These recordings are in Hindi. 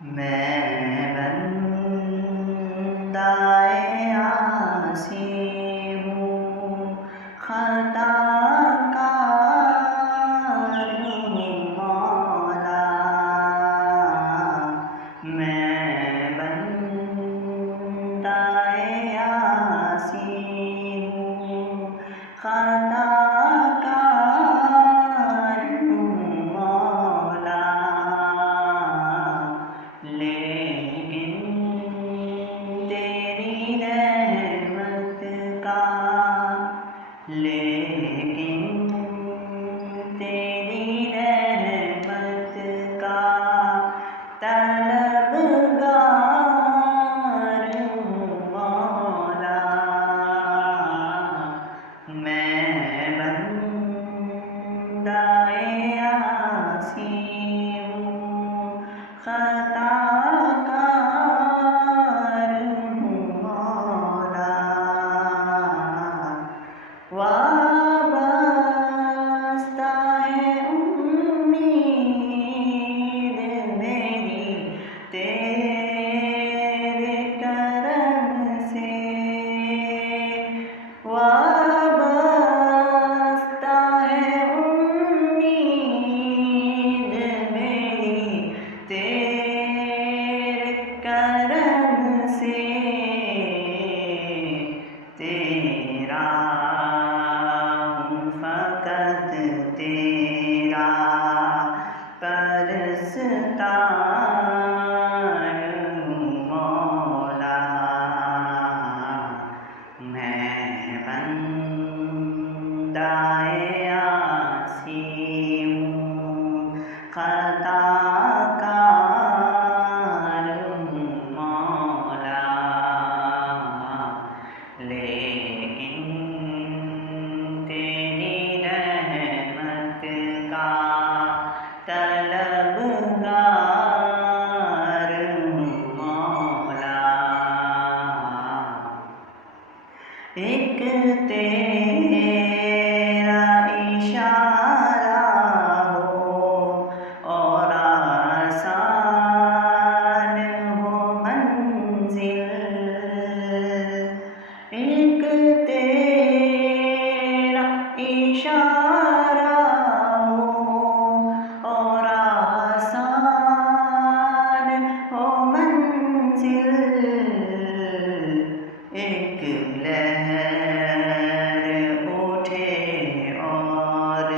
मैं बंदाए आसी हूँ, खताकार हूँ मौला। मैं बंदाए आसी हूँ, खताकार हूँ मौला। लेकिन तेरी रहमत का, लेकिन तेरी रहमत का तलबगार हूँ मौला। मैं बंदाए आसी हूँ, खताकार हूँ मौला। वाबस्ता है उम्मीद मेरी तेरे करम से, वाबस्ता है उम्मीद मेरी तेरे करम से। तेरा हूँ फ़क़त तेरा परस्तार हूँ मौला। मैं बंदाए आसी हूँ, खताकार हूँ मौला। लेकिन तेरी रहमत का तलबगार हूँ मौला। एक तेरा इशारा हो और आसान हो मंजिल, एक तेरा इशारा हो और आसान हो मंजिल। एक लहर उठे और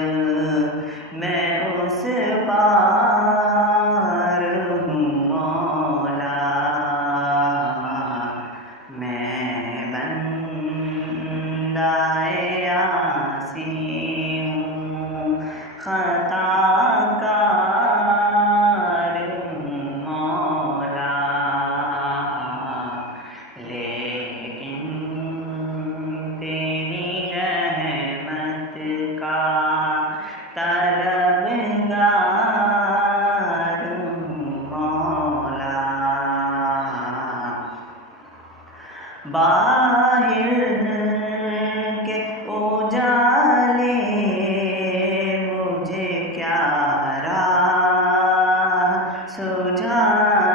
मैं उस पार हूँ मौला। मैं बंदाए आसी हूँ, खताकार हूँ मौला। लेकिन तेरी रहमत का तलबगार हूँ मौला। बाहिर के उजाले मुझे क्या राह सुझाएंगे,